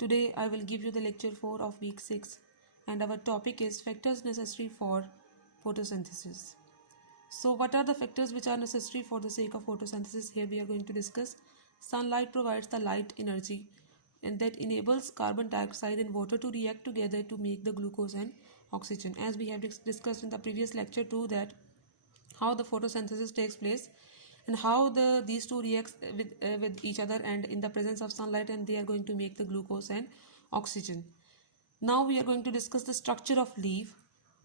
Today I will give you the lecture 4 of week 6 and our topic is factors necessary for photosynthesis. So what are the factors which are necessary for the sake of photosynthesis? Here we are going to discuss. Sunlight provides the light energy and that enables carbon dioxide and water to react together to make the glucose and oxygen. As we have discussed in the previous lecture too, that how the photosynthesis takes place and how these two reacts with each other and in the presence of sunlight, and they are going to make the glucose and oxygen. Now we are going to discuss the structure of leaf,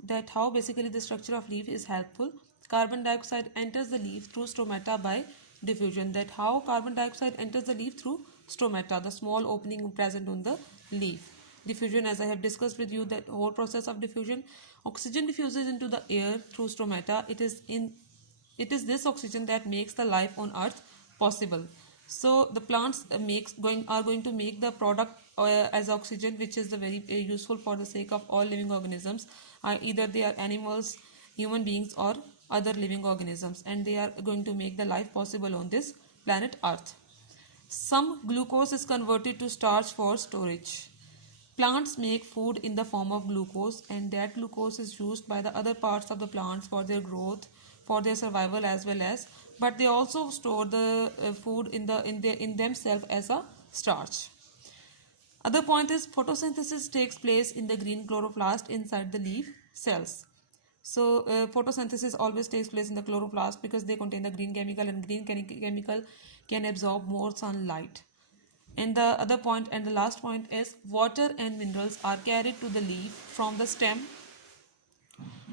that how basically the structure of leaf is helpful. Carbon dioxide enters the leaf through stomata by diffusion, that how carbon dioxide enters the leaf through stomata, the small opening present on the leaf. Diffusion, as I have discussed with you, that whole process of diffusion. Oxygen diffuses into the air through stomata. It is this oxygen that makes the life on earth possible. So the plants are going to make the product as oxygen, which is the very useful for the sake of all living organisms. Either they are animals, human beings, or other living organisms, and they are going to make the life possible on this planet earth. Some glucose is converted to starch for storage. Plants make food in the form of glucose, and that glucose is used by the other parts of the plants for their growth, for their survival as well as, but they also store the food in themselves as a starch. Other point is photosynthesis takes place in the green chloroplast inside the leaf cells. So photosynthesis always takes place in the chloroplast because they contain the green chemical, and green chemical can absorb more sunlight. And the other point and the last point is water and minerals are carried to the leaf from the stem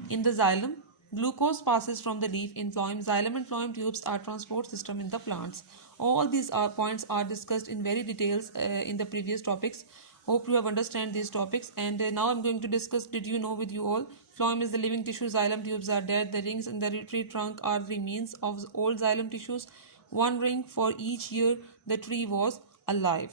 in the xylem. Glucose passes from the leaf in phloem. Xylem and phloem tubes are transport system in the plants. All these points are discussed in very details in the previous topics. Hope you have understand these topics. And now I'm going to discuss, did you know with you all, phloem is the living tissue, xylem tubes are dead, the rings in the tree trunk are the remains of old xylem tissues. One ring for each year the tree was alive.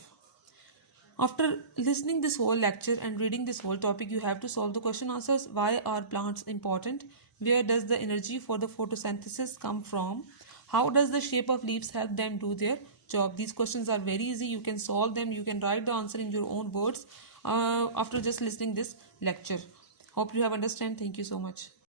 After listening this whole lecture and reading this whole topic, you have to solve the question answers. Why are plants important? Where does the energy for the photosynthesis come from? How does the shape of leaves help them do their job? These questions are very easy. You can solve them. You can write the answer in your own words after just listening this lecture. Hope you have understand. Thank you so much.